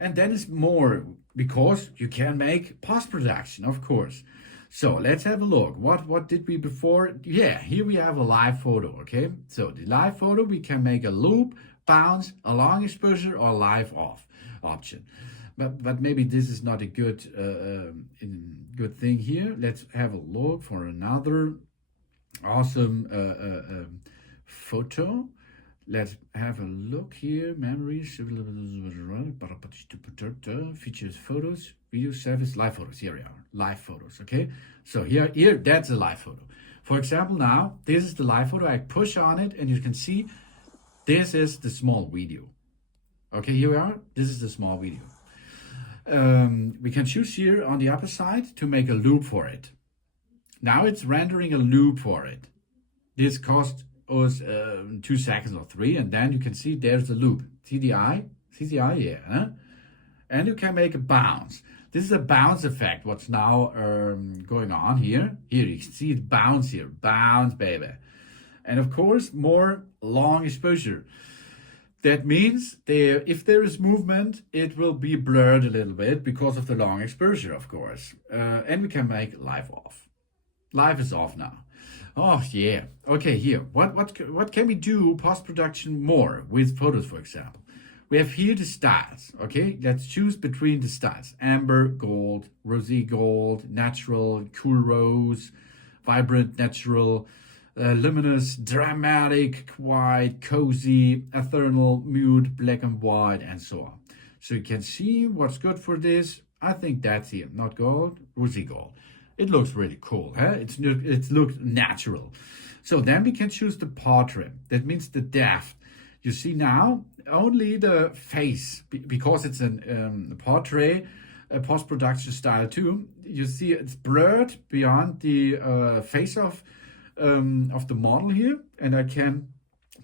And then it's more because you can make post-production, of course. So let's have a look. What did we before? Yeah, here we have a live photo, okay? So the live photo, we can make a loop, bounce, a long exposure, or live off option. But maybe this is not a good thing here. Let's have a look for another awesome photo. Let's have a look here. Memories, features, photos, video service, live photos. Here we are, live photos. Okay, so here that's a live photo. For example, now this is the live photo. I push on it, and you can see this is the small video. Okay, here we are. This is the small video. We can choose here on the upper side to make a loop for it. Now it's rendering a loop for it. This cost us 2 seconds or 3, and then you can see there's the loop. See the eye? Yeah. Huh? And you can make a bounce. This is a bounce effect. What's now going on here? Here you can see it bounce here. Bounce, baby. And of course, more long exposure. That means if there is movement, it will be blurred a little bit because of the long exposure, of course. And we can make live off. Live is off now. Oh yeah. Okay, here. What can we do post-production more with photos, for example? We have here the styles. Okay, let's choose between the styles: amber, gold, rosy gold, natural, cool rose, vibrant, natural, luminous, dramatic, quiet, cozy, ethereal, mood, black and white, and so on. So you can see what's good for this. I think that's here, not gold, rosy gold. It looks really cool, huh? It looks natural. So then we can choose the portrait. That means the depth. You see now only the face, because it's a portrait, a post-production style too. You see it's blurred beyond the face of the model here, and I can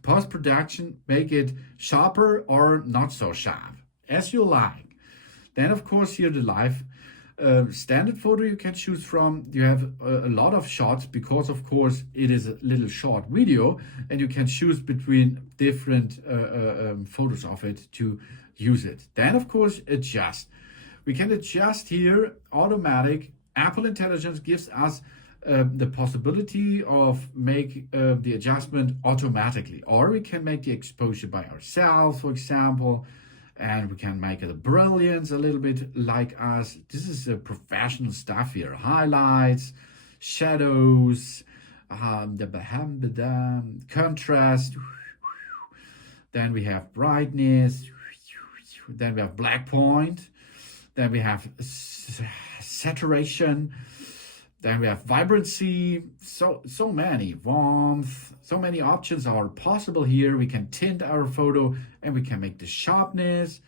post-production make it sharper or not so sharp, as you like. Then of course here the live standard photo you can choose from. You have a lot of shots because of course it is a little short video, and you can choose between different photos of it to use it. Then of course adjust. We can adjust here automatic. Apple Intelligence gives us the possibility of make the adjustment automatically, or we can make the exposure by ourselves, for example, and we can make the brilliance a little bit like us. This is professional stuff here. Highlights, shadows, the contrast. Then we have brightness. Then we have black point. Then we have saturation. Then we have vibrancy, so many, warmth, so many options are possible here. We can tint our photo, and we can make the sharpness,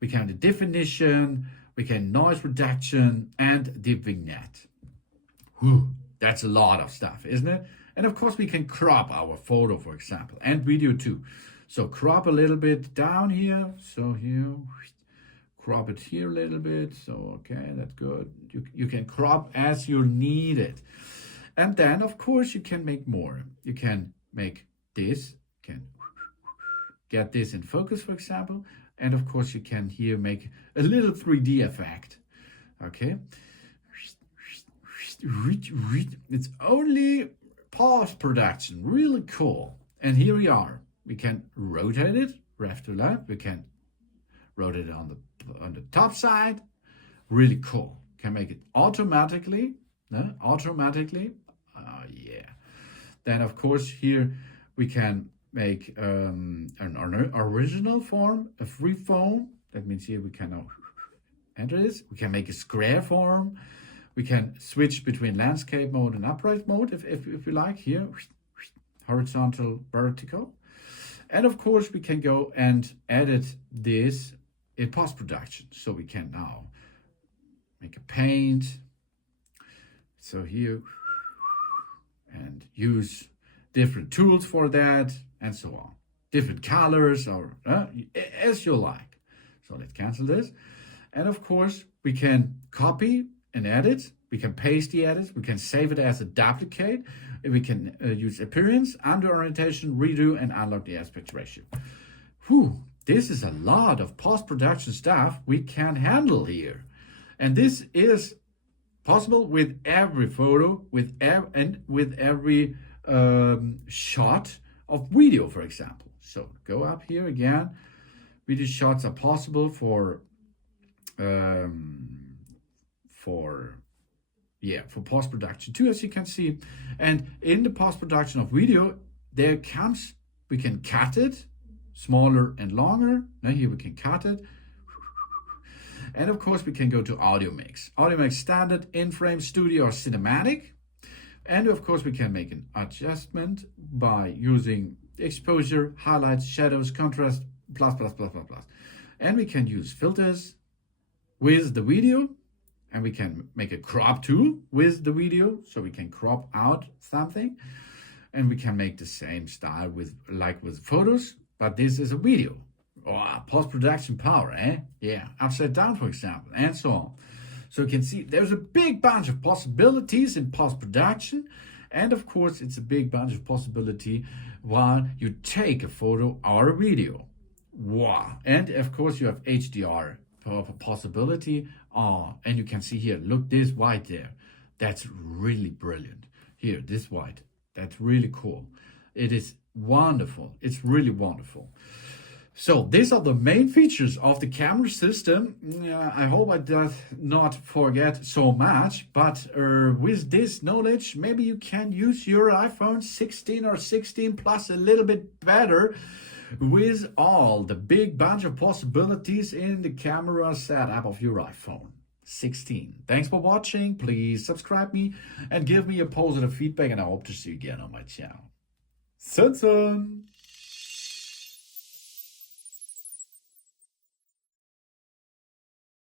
we can the definition, we can noise reduction, and the vignette. Whew, that's a lot of stuff, isn't it? And of course we can crop our photo, for example, and video too. So crop a little bit down here, so here, crop it here a little bit. So, okay, that's good. You can crop as you need it. And then, of course, you can make more. You can make this, can get this in focus, for example. And of course, you can here make a little 3D effect. Okay. It's only post-production, really cool. And here we are. We can rotate it left to left. We can rotate it on the top side. Really cool. Can make it automatically. Yeah. Then of course here we can make an original form, a free form. That means here we can now enter this. We can make a square form. We can switch between landscape mode and upright mode if we like here. Horizontal, vertical. And of course we can go and edit this in post-production. So we can now make a paint. So here, and use different tools for that, and so on. Different colors, or as you like. So let's cancel this. And of course, we can copy and edit. We can paste the edits. We can save it as a duplicate. We can use appearance, under orientation, redo, and unlock the aspect ratio. Whew, this is a lot of post-production stuff we can handle here. And this is possible with every photo, with every shot of video, for example. So go up here again. Video shots are possible for post-production too, as you can see. And in the post-production of video, we can cut it smaller and longer. Now here we can cut it. And of course we can go to audio mix. Audio mix standard, in-frame, studio, or cinematic. And of course we can make an adjustment by using exposure, highlights, shadows, contrast, plus. And we can use filters with the video. And we can make a crop tool with the video, so we can crop out something. And we can make the same style with photos, but this is a video. Oh, post-production power, eh? Yeah, upside down, for example, and so on. So you can see there's a big bunch of possibilities in post-production. And of course, it's a big bunch of possibility while you take a photo or a video. Wow. And of course, you have HDR possibility. Oh, and you can see here, look, this white there. That's really brilliant. Here, this white. That's really cool. It is wonderful. It's really wonderful. So these are the main features of the camera system. I hope I did not forget so much, but with this knowledge, maybe you can use your iPhone 16 or 16 Plus a little bit better with all the big bunch of possibilities in the camera setup of your iPhone 16. Thanks for watching. Please subscribe me and give me a positive feedback, and I hope to see you again on my channel. Sun.